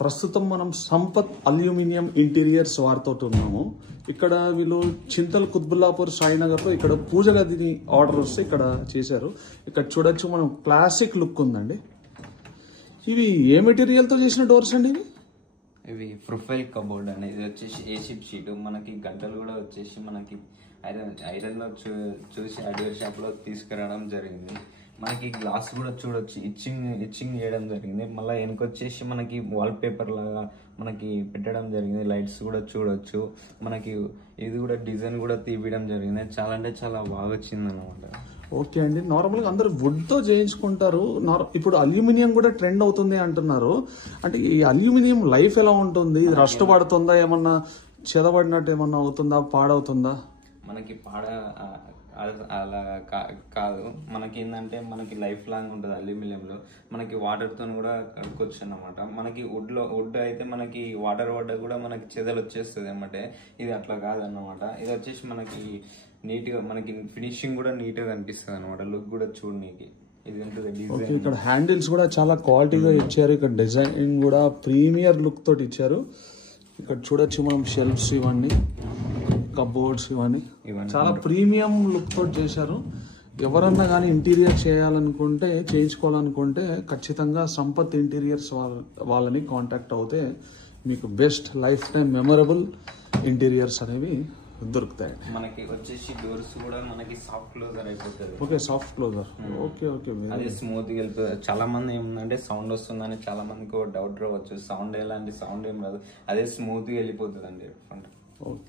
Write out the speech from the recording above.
ప్రస్తుతం మనం Sampath aluminium interiors వారితో ఉన్నాము. ఇక్కడ వీళ్ళు చింతల్ కుత్బుల్లాపూర్ సాయినగర్లో ఇక్కడ పూజ గదిని ఆర్డర్ వస్తే ఇక్కడ చేశారు. ఇక్కడ చూడొచ్చు మనం క్లాసిక్ లుక్ ఉందండి. ఇవి ఏ మెటీరియల్తో చేసిన డోర్స్ అండి? ఇవి ప్రొఫైల్ కబోర్డ్ అండి. ఇది వచ్చేసి ఏషిప్ షీట్. మనకి గడ్డలు కూడా వచ్చేసి మనకి ఐరన్లో చూసి హార్డ్వేర్ షాప్లో తీసుకురావడం జరిగింది. మనకి గ్లాస్ కూడా చూడొచ్చు, ఇచ్చింగ్ చేయడం జరిగింది. మళ్ళీ వెనకొచ్చేసి మనకి వాల్ పేపర్ లాగా మనకి పెట్టడం జరిగింది. లైట్స్ కూడా చూడొచ్చు. మనకి ఇది కూడా డిజైన్ కూడా తీయడం జరిగింది. చాలా అంటే చాలా బాగా వచ్చింది అనమాట. ఓకే అండి. నార్మల్గా అందరు వుడ్తో చేయించుకుంటారు. ఇప్పుడు అల్యూమినియం కూడా ట్రెండ్ అవుతుంది అంటున్నారు. అంటే ఈ అల్యూమినియం లైఫ్ ఎలా ఉంటుంది? రస్ట్ పడుతుందా, ఏమన్నా చెదబడినట్టు ఏమన్నా అవుతుందా, పాడవుతుందా? మనకి అలా కాదు. మనకి ఏంటంటే మనకి లైఫ్ లాంగ్ ఉంటుంది అల్యూమినియంలో. మనకి వాటర్తో కూడా కడుక్కొచ్చు అన్నమాట. మనకి వుడ్ అయితే మనకి వాటర్ పడ్డా కూడా మనకి చెదలు వచ్చేస్తుంది అన్నమాట. ఇది అట్లా కాదన్నమాట. ఇది వచ్చేసి మనకి నీట్గా మనకి ఫినిషింగ్ కూడా నీట్గా కనిపిస్తుంది అనమాట. లుక్ కూడా చూడనీకి ఇది ఉంటుంది డిజైన్. ఇక్కడ హ్యాండిల్స్ కూడా చాలా క్వాలిటీగా ఇచ్చారు. ఇక్కడ డిజైన్ కూడా ప్రీమియర్ లుక్ తోటి ఇచ్చారు. ఇక్కడ చూడొచ్చు మనం షెల్ఫ్స్, ఇవన్నీ కబోర్డ్స్, ఇవన్నీ చాలా ప్రీమియం లుక్ తోటి చేశారు. ఎవరన్నా కానీ ఇంటీరియర్ చేయించుకోవాలనుకుంటే ఖచ్చితంగా సంపత్ ఇంటీరియర్స్ వాళ్ళని కాంటాక్ట్ అవుతే మీకు best lifetime memorable interiors అనేవి దొరుకుతాయి. మనకి వచ్చేసి డోర్స్ కూడా మనకి సాఫ్ట్ క్లోజర్ అయిపోతుంది. Okay, soft closer. Okay okay, అదే స్మూత్ గా వెళ్తుంది. చాలా మంది ఏముందంటే సౌండ్ వస్తుందని చాలా మందికి డౌట్ రావచ్చు. సౌండ్ ఎలాంటి సౌండ్ ఏం రాదు, అదే స్మూత్ గా వెళ్ళిపోతుంది అండి. ఓకే.